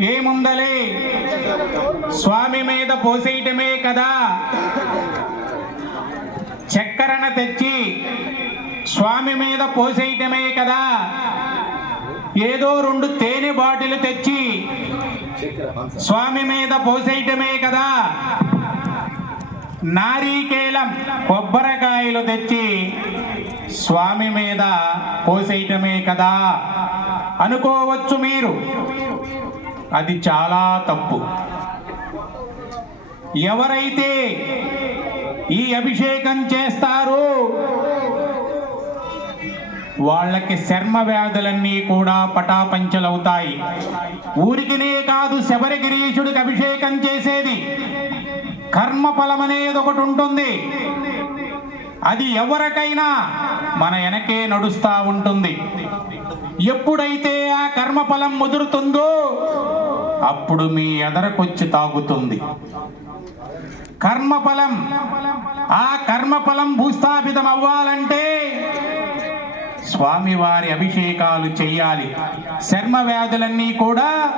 ఏముందలే? స్వామి మీద పోసేయటమే కదా. చక్కెరన తెచ్చి స్వామి మీద పోసేయటమే కదా. ఏదో రెండు తేనె బాటిల్ తెచ్చి స్వామి మీద పోసేయటమే కదా. నారీకేలం కొబ్బరికాయలు తెచ్చి స్వామి మీద పోసేయటమే కదా. అనుకోవచ్చు మీరు. అది చాలా తప్పు. ఎవరైతే ఈ అభిషేకం చేస్తారో వాళ్ళకి చర్మ వ్యాధులన్నీ కూడా పటాపంచలవుతాయి. ఊరికినే కాదు శబరిగిరీషుడికి అభిషేకం చేసేది. కర్మఫలం అనేది ఒకటి ఉంటుంది. అది ఎవరికైనా మన వెనకే నడుస్తూ ఉంటుంది. ఎప్పుడైతే ఆ కర్మఫలం ముదురుతుందో అప్పుడు మీ ఎదరకొచ్చి తాగుతుంది. కర్మఫలం ఆ కర్మఫలం భూస్థాపితం అవ్వాలంటే స్వామివారి అభిషేకాలు చేయాలి చర్మ వ్యాధులన్నీ కూడా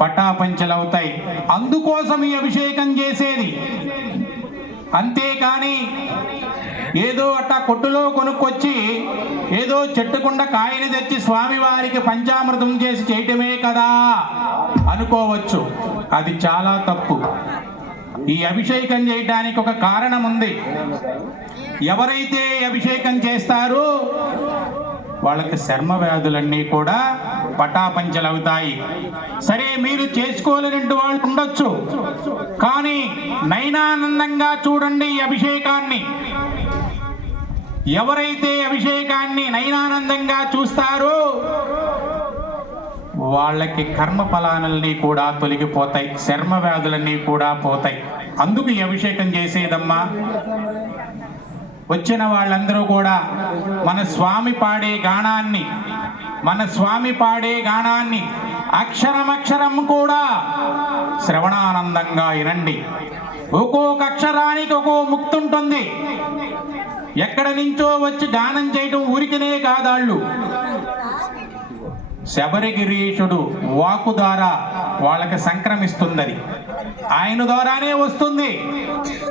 పటాపంచలవుతాయి. అందుకోసం ఈ అభిషేకం చేసేది. అంతేకాని ఏదో అట్టా కొట్టులో కొనుక్కొచ్చి ఏదో చెట్టుకుండ కాయని తెచ్చి స్వామివారికి పంచామృతం చేసి చేయటమే కదా అనుకోవచ్చు. అది చాలా తప్పు. ఈ అభిషేకం చేయడానికి ఒక కారణం ఉంది ఎవరైతే అభిషేకం చేస్తారో వాళ్ళకి చర్మ వ్యాధులన్నీ కూడా పటాపంచలవుతాయి. సరే మీరు చేసుకోలేనట్టు వాళ్ళు ఉండొచ్చు. కానీ నైనానందంగా చూడండి అభిషేకాన్ని. ఎవరైతే అభిషేకాన్ని నయనానందంగా చూస్తారో వాళ్ళకి కర్మ ఫలాలన్నీ కూడా తొలగిపోతాయి చర్మ వ్యాధులన్నీ కూడా పోతాయి. అందుకు ఈ అభిషేకం చేసేదమ్మా. వచ్చిన వాళ్ళందరూ కూడా మన స్వామి పాడే గానాన్ని మన స్వామి పాడే గానాన్ని అక్షరమక్షరం కూడా శ్రవణానందంగా వినండి. ఒక్కొక్క అక్షరానికి ఒక్కో ముక్తుంటుంది. ఉంటుంది ఎక్కడ నుంచో వచ్చి గానం చేయటం ఊరికనే కాదాళ్ళు. శబరిగిరీషుడు వాకు ద్వారా వాళ్ళకి సంక్రమిస్తున్నది ఆయన ద్వారానే వస్తుంది.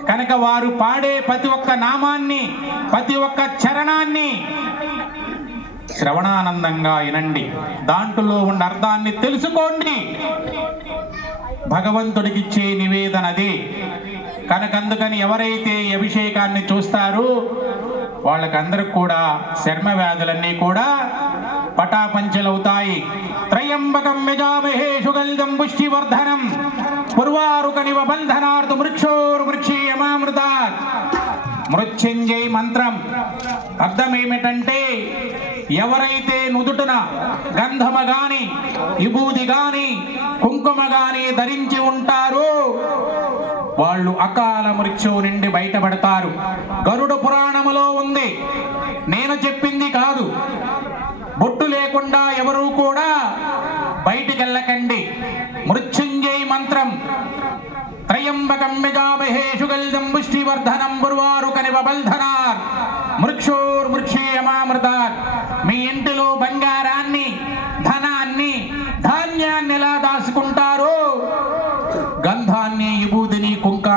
కనుక వారు పాడే ప్రతి ఒక్క నామాన్ని ప్రతి ఒక్క చరణాన్ని శ్రవణానందంగా వినండి. దాంట్లో ఉన్న అర్థాన్ని తెలుసుకోండి. భగవంతుడికి ఇచ్చే నివేదన కనుక అందుకని ఎవరైతే ఈ అభిషేకాన్ని చూస్తారో వాళ్ళకందరికి కూడా శర్మ వ్యాధులన్నీ కూడా పటాపంచలవుతాయి. త్రయంబకం యజామహే సుగంధం పుష్టివర్ధనం. పుర్వారుకనివ బంధనార్థ వృక్షోర్ వృక్షీయమామృతాత్ మృత్యుంజయ్ మంత్రం. అర్థం ఏమిటంటే ఎవరైతే నుదుటన గంధమ గాని విభూది గాని కుంకుమ గాని ధరించి ఉంటారో వాళ్ళు అకాల మృత్యువు నుండి బయటపడతారు. గరుడ పురాణములో ఉంది. నేను చెప్పింది కాదు. బొట్టు లేకుండా ఎవరూ కూడా బయటికెళ్ళకండి. వెళ్ళకండి మంత్రం. త్రయంబకం యజామహే సుగల్దం పుష్టివర్ధనం బుర్వారు కనివ బల్ధనార్. మృక్షోర్ మృక్షేయమామృతాత్ మీ ఇంటిలో బంగారాన్ని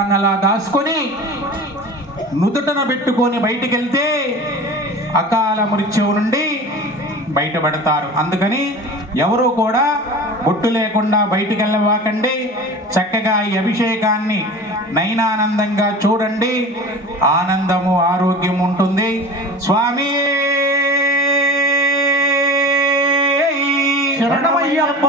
విభూదిని అలా దాచుకొని నుదుటన పెట్టుకొని బయటికి వెళ్తే అకాల మృత్యువు నుండి బయటపడతారు. అందుకని ఎవరు కూడా బొట్టు లేకుండా బయటికి వెళ్ళవాకండి చక్కగా ఈ అభిషేకాన్ని నైనానందంగా చూడండి. ఆనందము ఆరోగ్యం ఉంటుంది. స్వామి! శరణమయ్యప్ప!